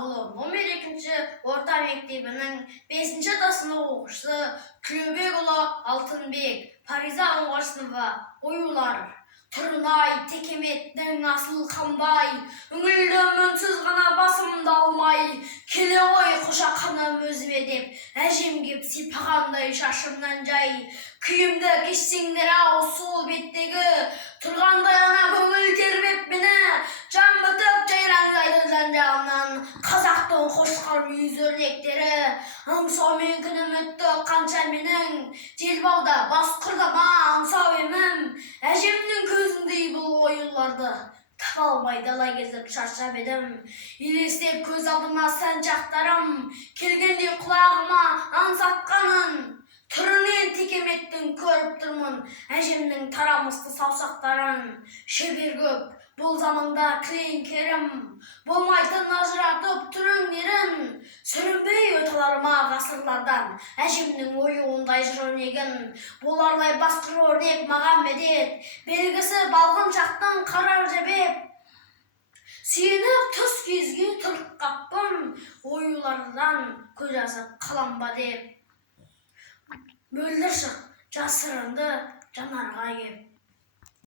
Ağılым 11-ci orta məktəbinin 5-ci sınıf oxucusu Külübekulu Altınbek, Fariza Anvar sınıfı oyular. Tırnay, tekemettin asıl kanday, üngüldüm ünsüz gana basımda almay, kele oy kuşa kanım özüm edip, әжем kep sipağanday şaşımdan cay, kıyımda geçsinlere o sol bettegi, turganday ana köngül terбеп mene, can bıtıp caylanzaydı zanjağından, Kazaqtın hoşqar yüz örnekleri, аңсау мен күнім өтті қанша менің, желбауда басқырдама аңсау емім, әжемнің көзіндей бұл ойыларды таба алмай дала кезіп шаршап едім. Елестеп көз алдыма сән шақтарым, келгенде құлағыма аңсатқанын, түрінен текеметтің көріп тұрмын, әжемнің тарамысты саусақтарын, шебер көп, бұл заманда кілең керім, болмайтын ажыратып түріңдерін, сүрінбей өталарыма ғасырлардан, әжемнің оюындай жыр өрнегін, боларлай басқыр өрнек маған медет, белгісі балғын шақтың қарар жебеп, сүйеніп түс кезге тұрып қаппын, оюлардан көз жазып қаламба деп. Мөлдір шық жасырынды жанарға кеп.